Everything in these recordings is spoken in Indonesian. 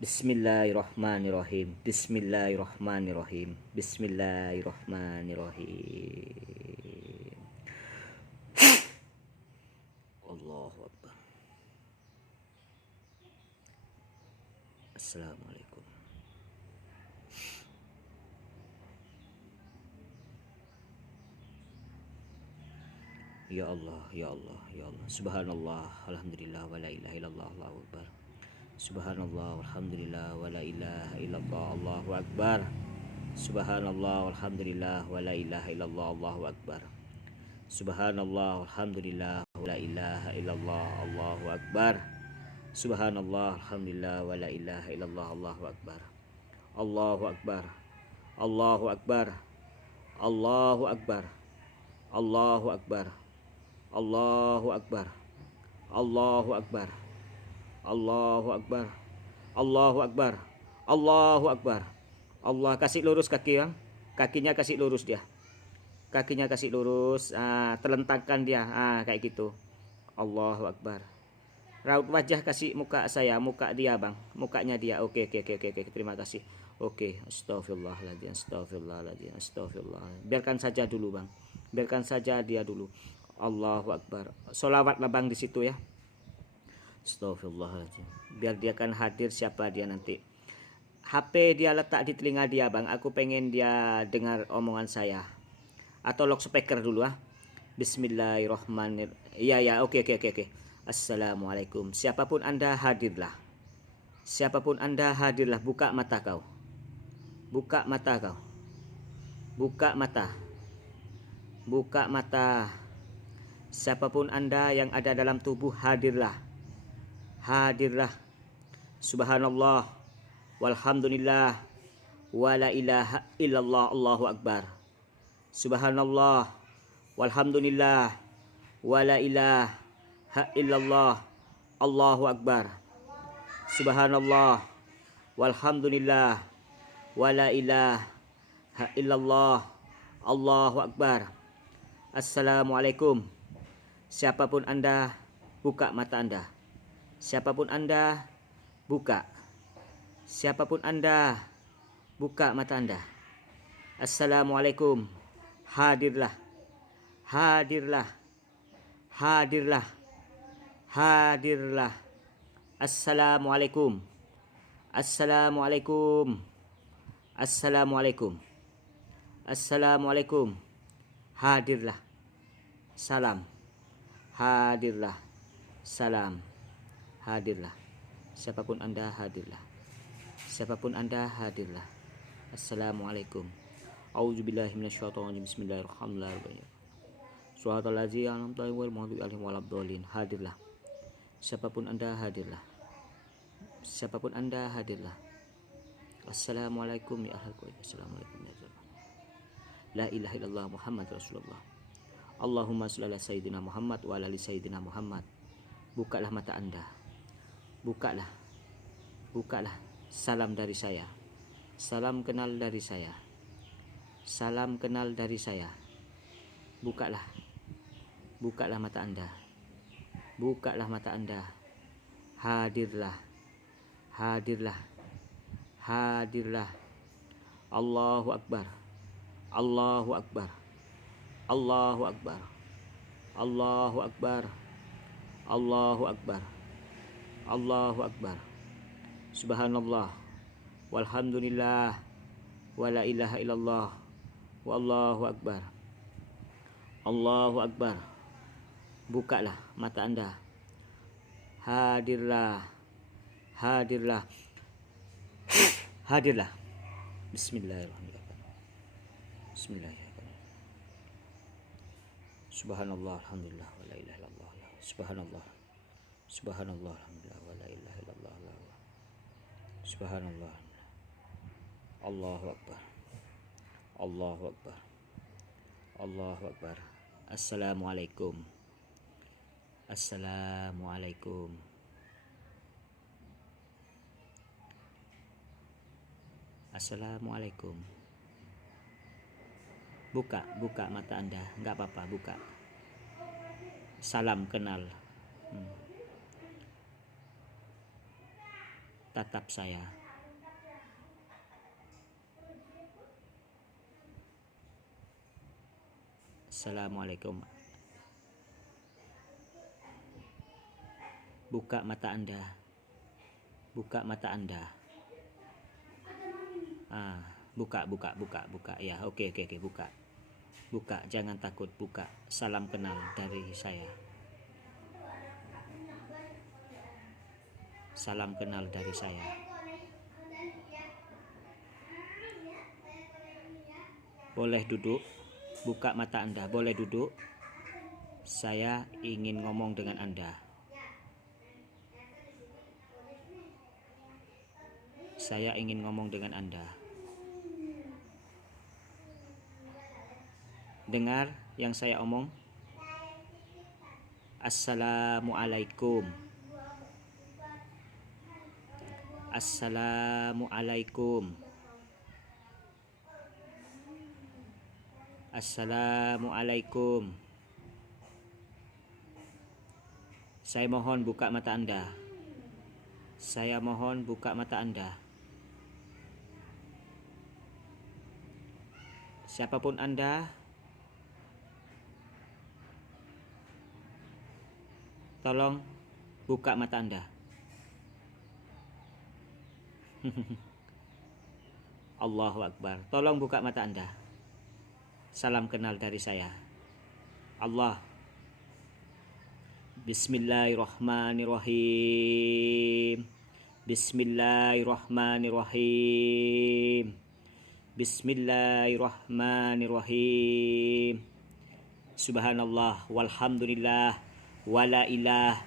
Bismillahirrahmanirrahim. Bismillahirrahmanirrahim. Bismillahirrahmanirrahim. Allahu Akbar. Assalamualaikum. Ya Allah, ya Allah, ya Allah. Subhanallah, alhamdulillah, wa la ilaha illallah, Allahu Akbar. Subhanallah, walhamdulillah, wa la ilaha illallah, Allahu Akbar. Subhanallah, walhamdulillah, wa la ilaha illallah, Allahu Akbar. Subhanallah, walhamdulillah, wa la ilaha illallah, Allahu Akbar. Subhanallah, alhamdulillah, wa la ilaha illallah, Allahu Akbar. Allahu Akbar. Allahu Akbar. Allahu Akbar. Allahu Akbar. Allahu Akbar. Allahu Akbar. Allahu Akbar. Allahu Akbar. Allahu Akbar. Allah, kasih lurus kaki, Bang. Kakinya kasih lurus dia. Kakinya kasih lurus, terlentangkan dia, kayak gitu. Allahu Akbar. Raut wajah kasih muka saya, muka dia, Bang. Mukanya dia. Oke. Terima kasih. Oke. Astagfirullahaladzim. Astagfirullahaladzim. Astagfirullahaladzim. Biarkan saja dulu, Bang. Biarkan saja dia dulu. Allahu Akbar. Sholawatlah, Bang, di situ ya. Astagfirullahaladzim. Biar dia kan hadir siapa dia nanti. HP dia letak di telinga dia, Bang. Aku pengen dia dengar omongan saya. Atau lock speaker dulu, Bismillahirrahmanirrahim. Iya, oke. Assalamualaikum. Siapapun Anda hadirlah. Siapapun Anda hadirlah. Buka mata kau. Buka mata kau. Buka mata. Buka mata. Siapapun Anda yang ada dalam tubuh, hadirlah. Hadirlah. Subhanallah, walhamdulillah, wa la ilaha illallah, Allahu Akbar. Subhanallah, walhamdulillah, wa la ilaha illallah, Allahu Akbar. Subhanallah, walhamdulillah, wa la ilaha illallah, Allahu Akbar. Assalamualaikum. Siapapun Anda, buka mata Anda. Siapapun Anda, buka. Siapapun Anda, buka mata Anda. Assalamualaikum. Hadirlah. Hadirlah. Hadirlah. Hadirlah. Assalamualaikum. Assalamualaikum. Assalamualaikum. Assalamualaikum. Hadirlah. Salam. Hadirlah. Salam. Hadirlah. Siapapun Anda, hadirlah. Siapapun Anda, hadirlah. Assalamualaikum. Auzubillahi minasyaitonir rajim. Bismillahirrahmanirrahim. Shiratal ladzina an'amta 'alaihim waladdallin. Hadirlah. Siapapun Anda, hadirlah. Siapapun Anda, hadirlah. Assalamualaikum ya ahlal qur'an. Assalamualaikum ya Allah. La ilaha illallah Muhammad Rasulullah. Allahumma shalli ala sayyidina Muhammad wa ala ali sayyidina Muhammad. Bukalah mata Anda. Bukalah. Bukalah. Salam dari saya. Salam kenal dari saya. Salam kenal dari saya. Bukalah. Bukalah mata Anda. Bukalah mata Anda. Hadirlah. Hadirlah. Hadirlah. Allahu Akbar. Allahu Akbar. Allahu Akbar. Allahu Akbar. Allahu Akbar. Allahu Akbar. Subhanallah, walhamdulillah, wa la ilaha illallah, wallahu akbar. Allahu Akbar. Bukalah mata Anda. Hadirlah. Hadirlah. Hadirlah. Bismillahirrahmanirrahim. Bismillahirrahmanirrahim. Subhanallah, alhamdulillah, wa la ilaha illallah. Subhanallah. Subhanallah, alhamdulillah, wa la ilaha illallah. Subhanallah. Allahu Akbar. Allahu Akbar. Allahu Akbar. Assalamualaikum. Assalamualaikum. Assalamualaikum. Buka mata Anda, nggak apa-apa, buka. Salam kenal. Tatap saya. Assalamualaikum. Buka mata Anda. Buka mata Anda. Buka. Ya, oke, buka. Buka, jangan takut, buka. Salam kenal dari saya. Salam kenal dari saya. Boleh duduk. Buka mata Anda, boleh duduk. Saya ingin ngomong dengan Anda. Saya ingin ngomong dengan Anda. Dengar yang saya omong? Assalamualaikum. Assalamualaikum. Assalamualaikum. Saya mohon buka mata Anda. Saya mohon buka mata Anda. Siapapun Anda, tolong buka mata Anda. Allahu Akbar. Tolong buka mata Anda. Salam kenal dari saya. Allah. Bismillahirrahmanirrahim. Bismillahirrahmanirrahim. Bismillahirrahmanirrahim. Subhanallah walhamdulillah wala ilaha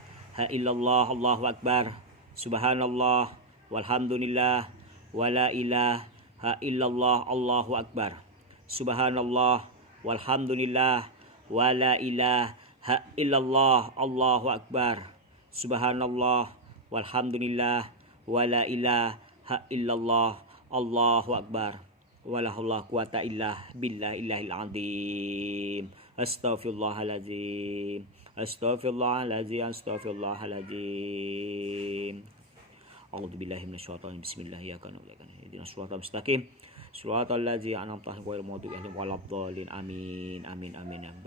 illallah, Allahu Akbar. Subhanallah walhamdulillah wala ilaha illallah, Allahu Akbar. Subhanallah walhamdulillah wala ilaha illallah, Allahu Akbar. Subhanallah walhamdulillah wala ilaha illallah, Allahu Akbar. Wala haula quwata illa billahil azim. Astaghfirullahalazim. Astaghfirullahalazim. A'udzubillahi minasyaitonir rajim. Bismillahirrahmanirrahim. Ihdinas shiratal mustaqim. Shiratal ladzina an'amta 'alaihim ghairil maghdubi 'alaihim waladdallin. Amin.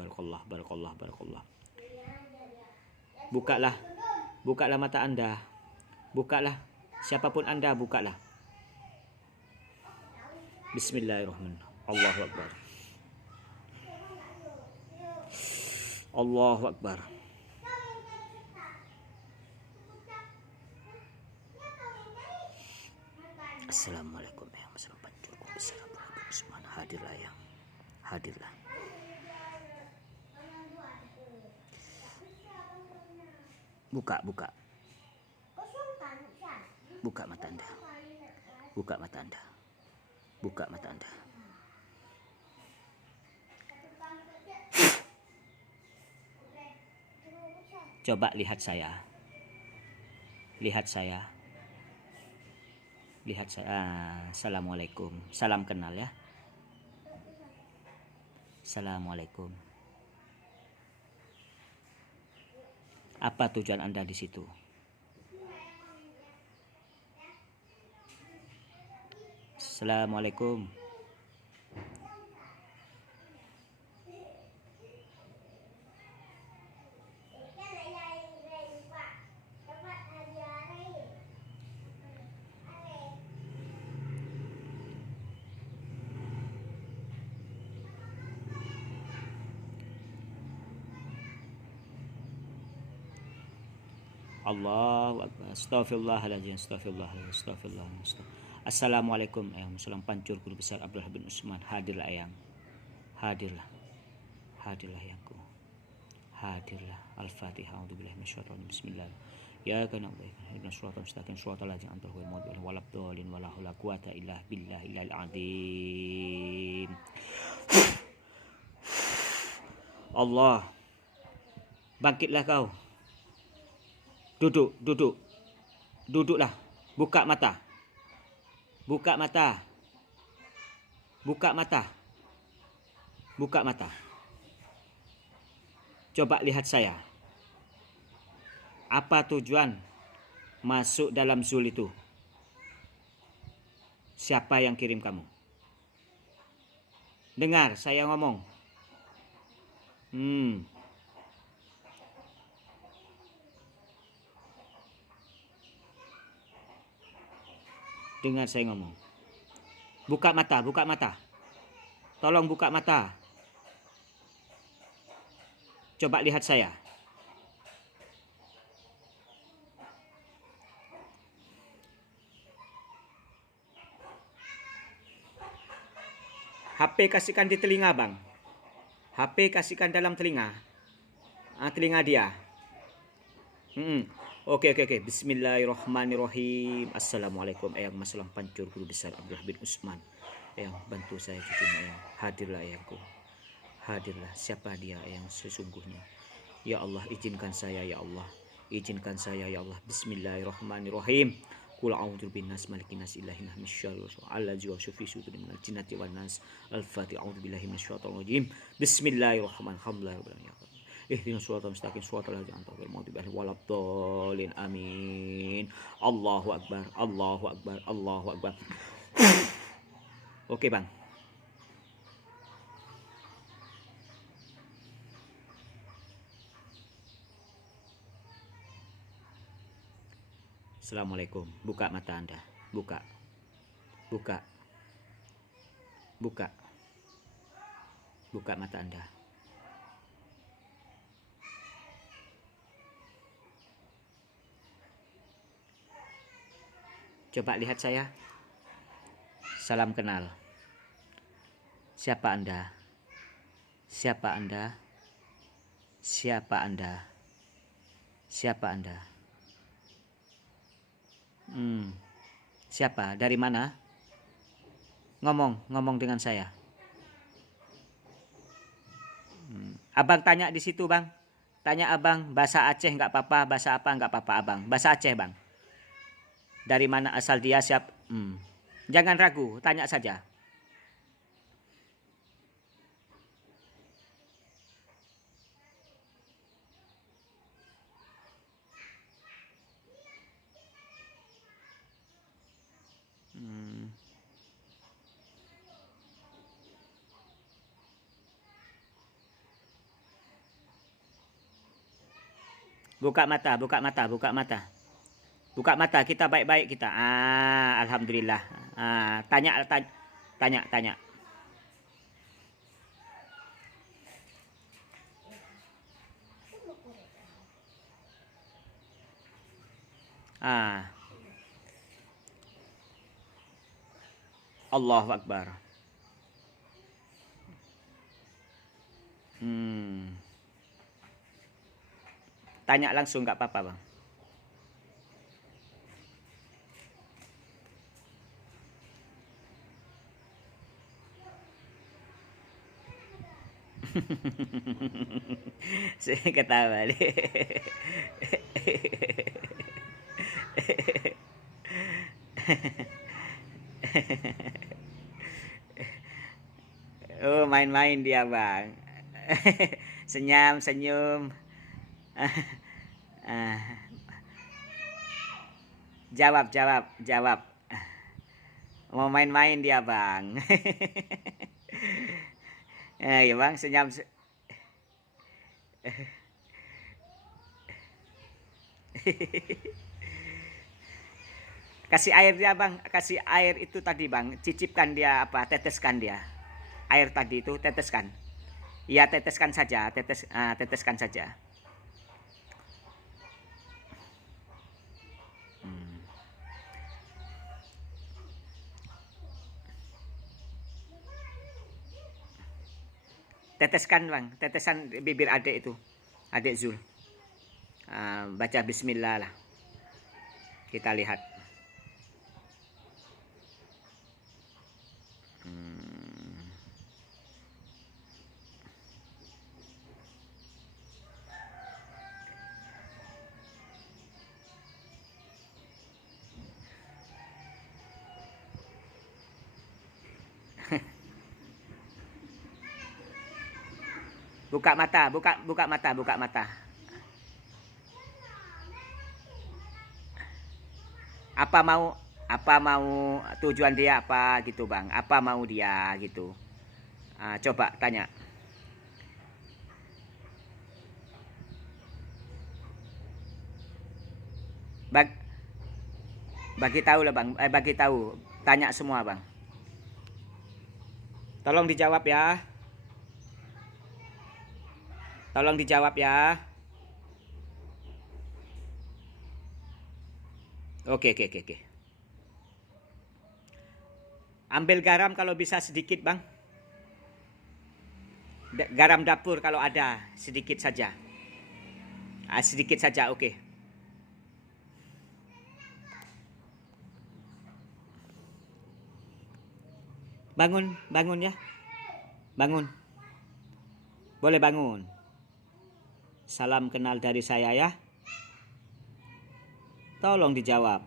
Barakallah. Bukalah mata Anda. Bukalah. Siapapun Anda, bukalah. Bismillahirrahmanirrahim. Allahu Akbar. Allahu Akbar. Assalamualaikum warahmatullahi wabarakatuh. Hadirlah yang hadirlah. Buka mata Anda. Buka mata Anda. Coba lihat saya. Assalamualaikum. Salam kenal ya. Assalamualaikum. Apa tujuan Anda di situ? Assalamualaikum. Allahu Akbar. Astaghfirullahaladzim. Assalamualaikum. Salam pancur guru besar Abdullah bin Usman. Hadirlah ayang. Hadirlah ayangku. Hadirlah. Al-Fatihah. A'udzubillahi minasyaitonir rajim. Bismillah. Ya kana ihdinas shiratal mustaqim shiratal ladzina an'amta 'alaihim ghairil maghdubi 'alaihim waladdallin. Wala haula quwata illa billahil azim. Allah. Bangkitlah kau. Duduklah. Buka mata. Buka mata. Coba lihat saya. Apa tujuan masuk dalam Zul itu? Siapa yang kirim kamu? Dengar saya ngomong. Dengar saya ngomong. Buka mata, buka mata. Tolong buka mata. Coba lihat saya. HP kasihkan di telinga, Bang. HP kasihkan dalam telinga. Telinga dia. Oke. Bismillahirrahmanirrahim. Assalamualaikum. Eyang Masalah Pancur Guru Besar Abdullah bin Usman. Eyang bantu saya cucunya, Eyang. Hadirlah Eyangku. Hadirlah. Siapa dia yang sesungguhnya? Ya Allah, izinkan saya ya Allah. Izinkan saya ya Allah. Bismillahirrahmanirrahim. Qul a'udzu binnas malikin nas ilahin nas syarril allazi wasfi sudurin minal jinnati wan nas. Al-Fatihah. A'udzu billahi minasyaitonir rajim. Bismillahirrahmanirrahim. Ihdinas siratal mustaqim siratal ladzina an'amta 'alaihim ghairil maghdubi 'alaihim waladdallin. Amin. Allahu akbar. Allahu akbar. Allahu akbar. Oke, Bang. Assalamualaikum. Buka mata Anda. Buka. Buka. Buka. Buka mata Anda. Coba lihat saya. Salam kenal. Siapa Anda? Siapa Anda? Siapa Anda? Siapa Anda? Siapa? Dari mana? Ngomong dengan saya. Abang tanya di situ, Bang. Tanya Abang, bahasa Aceh nggak apa-apa, bahasa apa nggak apa-apa, Abang. Bahasa Aceh, Bang. Dari mana asal dia, siap? Jangan ragu, tanya saja. Buka mata, buka mata, buka mata. Buka mata, kita baik-baik kita. Alhamdulillah. Tanya. Allahu Akbar. Tanya langsung nggak apa-apa, Bang. Saya ketawa deh. Oh, main-main dia, Bang. Senyum. Jawab. Mau main-main dia, Bang. Ya, Bang, senyum. Kasih air dia, Bang. Kasih air itu tadi, Bang. Cicipkan dia apa? Teteskan dia. Air tadi itu teteskan. Ya, teteskan saja. Teteskan saja. Teteskan, Bang. Tetesan bibir adik itu. Adik Zul. Baca bismillah lah. Kita lihat. Buka mata, buka mata, buka mata. Apa mau tujuan dia apa gitu bang? Apa mau dia gitu? Coba tanya. Bag, bagi tahu lah bang. Bagi tahu. Tanya semua bang. Tolong dijawab ya. Tolong dijawab ya. Oke, oke, oke, oke. Ambil garam kalau bisa sedikit bang. Garam dapur kalau ada sedikit saja. Sedikit saja, oke. Bangun, bangun ya. Bangun. Boleh bangun. Salam kenal dari saya ya. Tolong dijawab.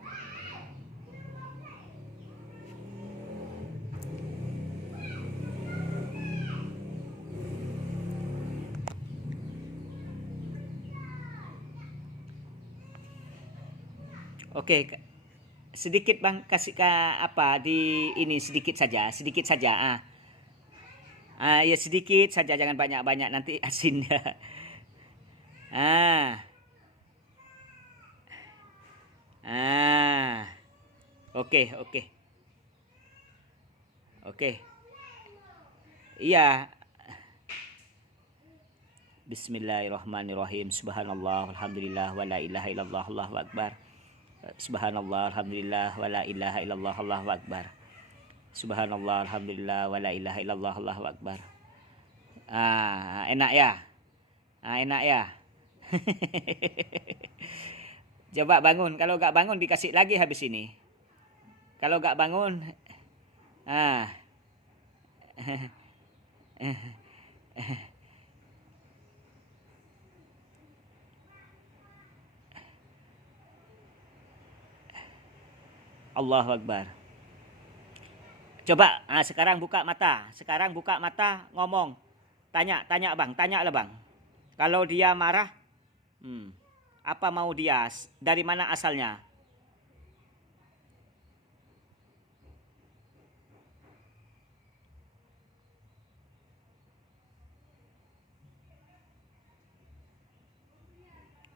Oke, sedikit bang, kasih ke apa di ini sedikit saja, sedikit saja. Ya sedikit saja, jangan banyak-banyak nanti asin ya. Ah, ah, oke, oke, oke. Iya. Bismillahirrahmanirrahim. Subhanallah, alhamdulillah, wa la ilaha illallah, Allahu akbar. Subhanallah, alhamdulillah, wa la ilaha illallah, Allahu akbar. Subhanallah, alhamdulillah, wa la ilaha illallah, Allahu akbar. Enak ya? Enak ya? Coba bangun. Kalau nggak bangun dikasih lagi habis ini. Kalau nggak bangun, ah, Allahu Akbar. Coba sekarang buka mata. Sekarang buka mata, ngomong. Tanya bang, tanya lah bang. Kalau dia marah, apa mau dia? Dari mana asalnya?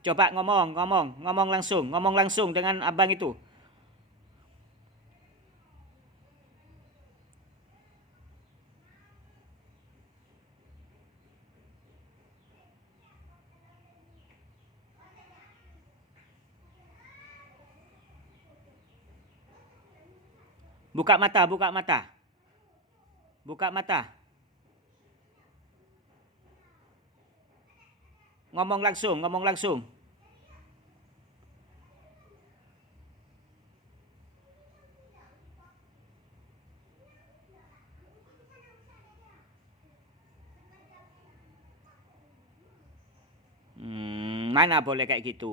Coba ngomong langsung dengan abang itu. Buka mata, buka mata. Buka mata. Ngomong langsung, ngomong langsung. Mana boleh kayak gitu.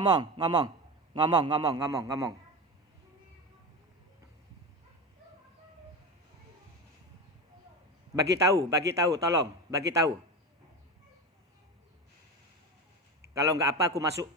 Ngomong. Bagi tahu, tolong, bagi tahu. Kalau nggak apa aku masuk.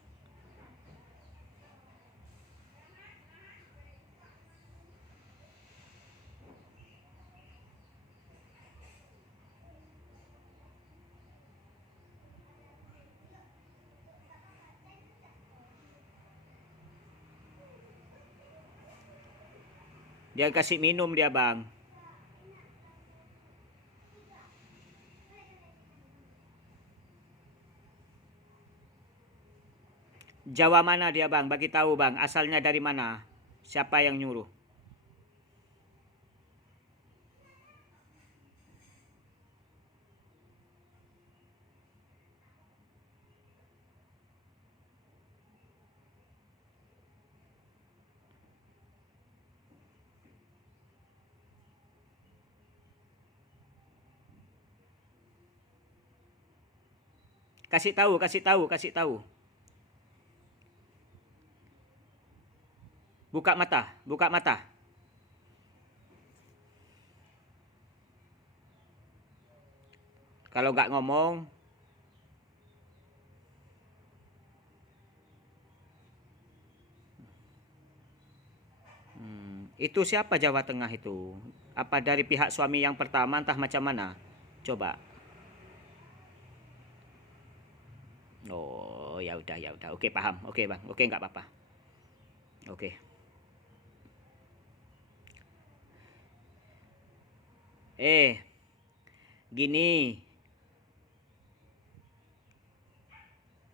Dia kasih minum dia bang. Jawa mana dia bang? Bagi tahu bang. Asalnya dari mana? Siapa yang nyuruh? Kasih tahu, kasih tahu, kasih tahu. Buka mata, buka mata. Kalau nggak ngomong, itu siapa Jawa Tengah itu? Apa dari pihak suami yang pertama, entah macam mana? Coba. Oh, ya udah, ya udah. Oke, paham. Oke, Bang. Oke, nggak apa-apa. Oke. Gini.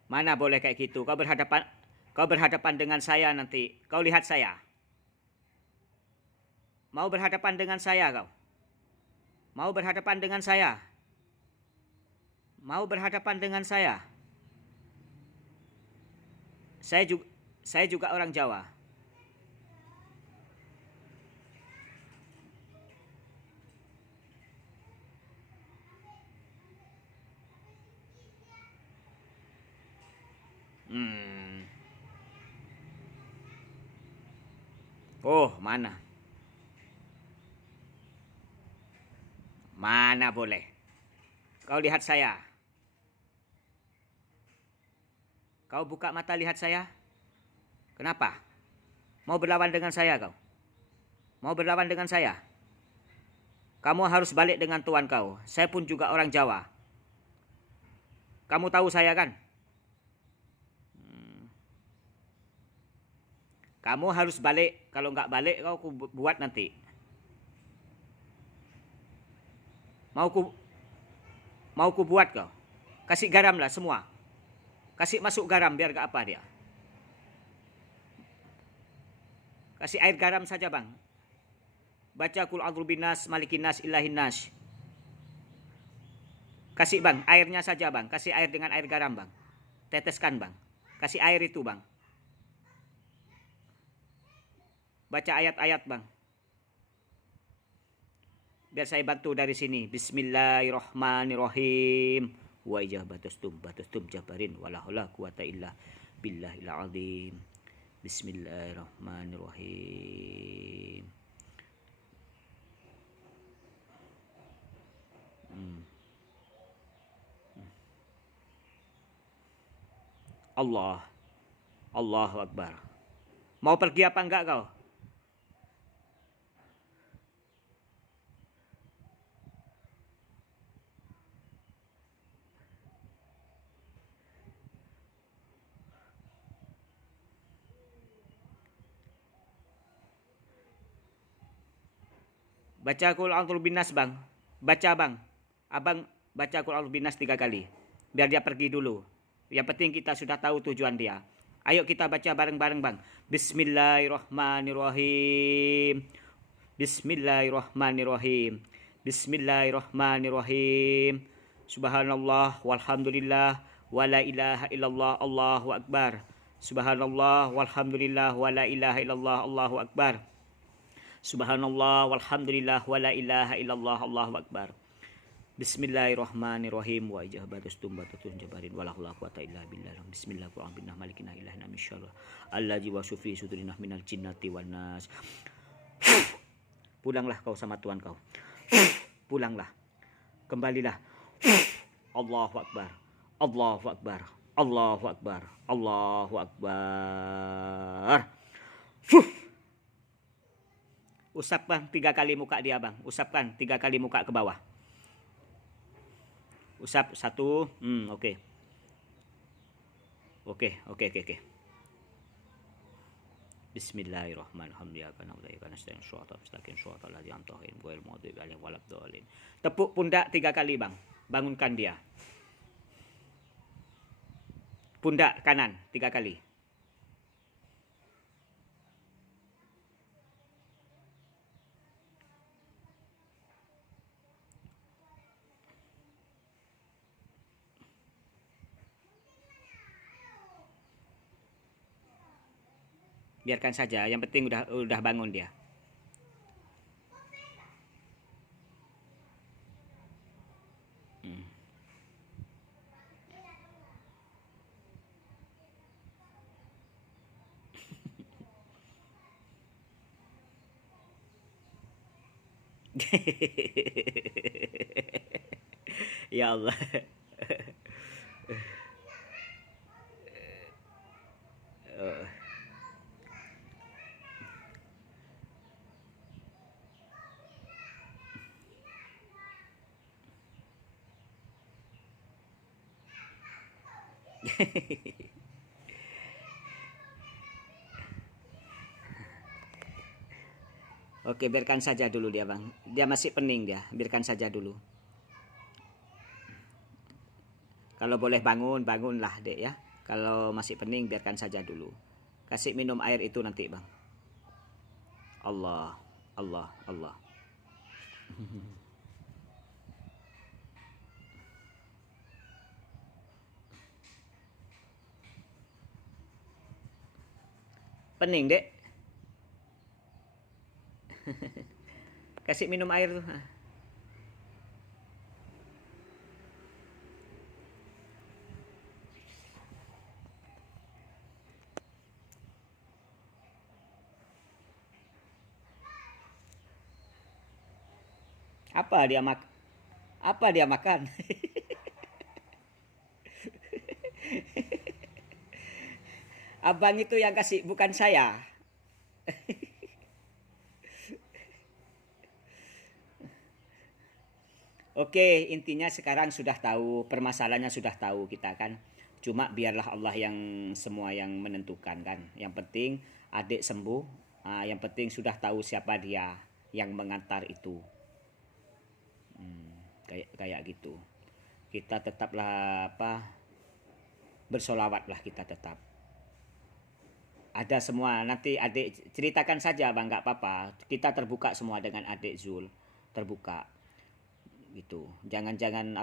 Mana boleh kayak gitu? Kau berhadapan dengan saya nanti. Kau lihat saya. Mau berhadapan dengan saya kau? Mau berhadapan dengan saya? Mau berhadapan dengan saya? Saya juga orang Jawa. Hmm. Oh, mana? Mana boleh? Kau lihat saya. Kau buka mata lihat saya. Kenapa? Mau berlawan dengan saya kau? Mau berlawan dengan saya? Kamu harus balik dengan tuan kau. Saya pun juga orang Jawa. Kamu tahu saya kan? Kamu harus balik. Kalau nggak balik kau buat nanti. Mau ku mau ku buat kau. Kasih garam lah semua. Kasih masuk garam biar gak apa dia. Kasih air garam saja bang. Baca kul a'udzu binas malikin nas ilahin nas. Kasih bang airnya saja bang. Kasih air dengan air garam bang. Teteskan bang. Kasih air itu bang. Baca ayat-ayat bang. Biar saya bantu dari sini. Bismillahirrahmanirrahim. Wa ijah batustum jabarin wala haula quwata illa billahil azim. Bismillahirrahmanirrahim. Allah. Allahu Akbar. Mau pergi apa enggak kau? Baca kul a'udzu binas bang. Baca bang. Abang baca kul a'udzu binas 3 kali. Biar dia pergi dulu. Yang penting kita sudah tahu tujuan dia. Ayo kita baca bareng-bareng bang. Bismillahirrahmanirrahim. Bismillahirrahmanirrahim. Bismillahirrahmanirrahim. Subhanallah walhamdulillah wala ilaha illallah Allahu akbar. Subhanallah walhamdulillah wala ilaha illallah Allahu akbar. Subhanallah walhamdulillah wala ilaha illallah Allahu akbar. Bismillahirrahmanirrahim wa ijabatutum batatun jabarin wala quwata illa billah. Bismillahirrahmanirrahim malikina ilahina min syarri allazi wasufi sudrinah minal jinnati wan nas. Pulanglah kau sama Tuhan kau. Pulanglah. Kembalilah. Allahu akbar. Allahu akbar. Allahu akbar. Allahu akbar. Usap bang 3 kali muka dia bang. Usapkan 3 kali muka ke bawah. Usap 1. Oke. Oke. Bismillahirrahmanirrahim. Tepuk pundak 3 kali bang. Bangunkan dia. Pundak kanan 3 kali. Biarkan saja, yang penting udah bangun dia. Ya Allah. Oke, biarkan saja dulu dia, Bang. Dia masih pening dia, biarkan saja dulu. Kalau boleh bangun, bangunlah, Dek ya. Kalau masih pening, biarkan saja dulu. Kasih minum air itu nanti, Bang. Allah, Allah, Allah. Pening, Dek. Kasih minum air tuh. Apa dia mak Apa dia makan? Abang itu yang kasih, bukan saya. Oke, intinya sekarang sudah tahu, permasalahannya sudah tahu kita kan. Cuma biarlah Allah yang semua yang menentukan kan. Yang penting adik sembuh, yang penting sudah tahu siapa dia yang mengantar itu. Kayak kayak gitu. Kita tetaplah bersolawatlah kita tetap. Ada semua, nanti adik ceritakan saja Bang, nggak apa-apa. Kita terbuka semua dengan adik Zul, terbuka gitu. Jangan jangan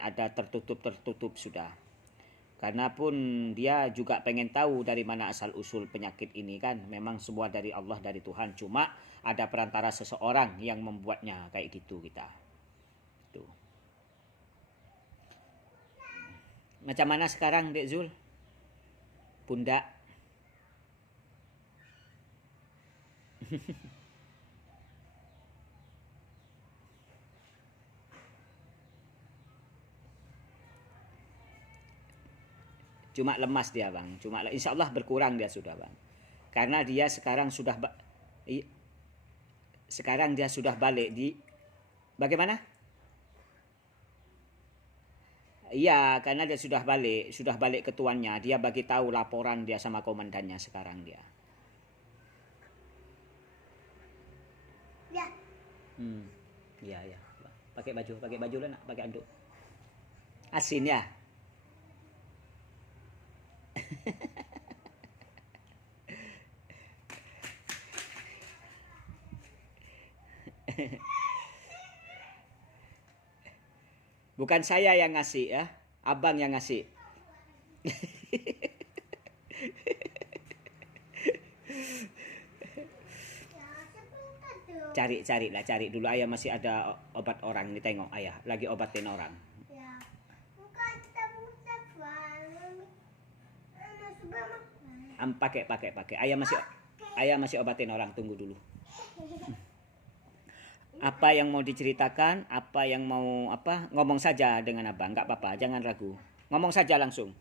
ada tertutup sudah. Karena pun dia juga pengen tahu dari mana asal usul penyakit ini kan. Memang semua dari Allah, dari Tuhan. Cuma ada perantara seseorang yang membuatnya kayak gitu kita. Tuh. Macam mana sekarang Dek Zul? Pundak. Cuma lemas dia Bang. Cuma insya Allah berkurang dia sudah Bang. Karena dia sekarang sekarang dia sudah balik di bagaimana? Iya, karena dia sudah balik ke tuannya. Dia bagi tahu laporan dia sama komandannya sekarang dia. Ya. Iya, ya. Pakai baju lah nak, pakai anduk. Asin ya. Bukan saya yang ngasih ya, abang yang ngasih. Cari dulu, ayah masih ada obat orang ini, tengok ayah lagi obatin orang. Ya. Pakai ayah masih obatin orang, tunggu dulu. Apa yang mau diceritakan, apa yang mau ngomong saja dengan abang, nggak apa-apa, jangan ragu, ngomong saja langsung.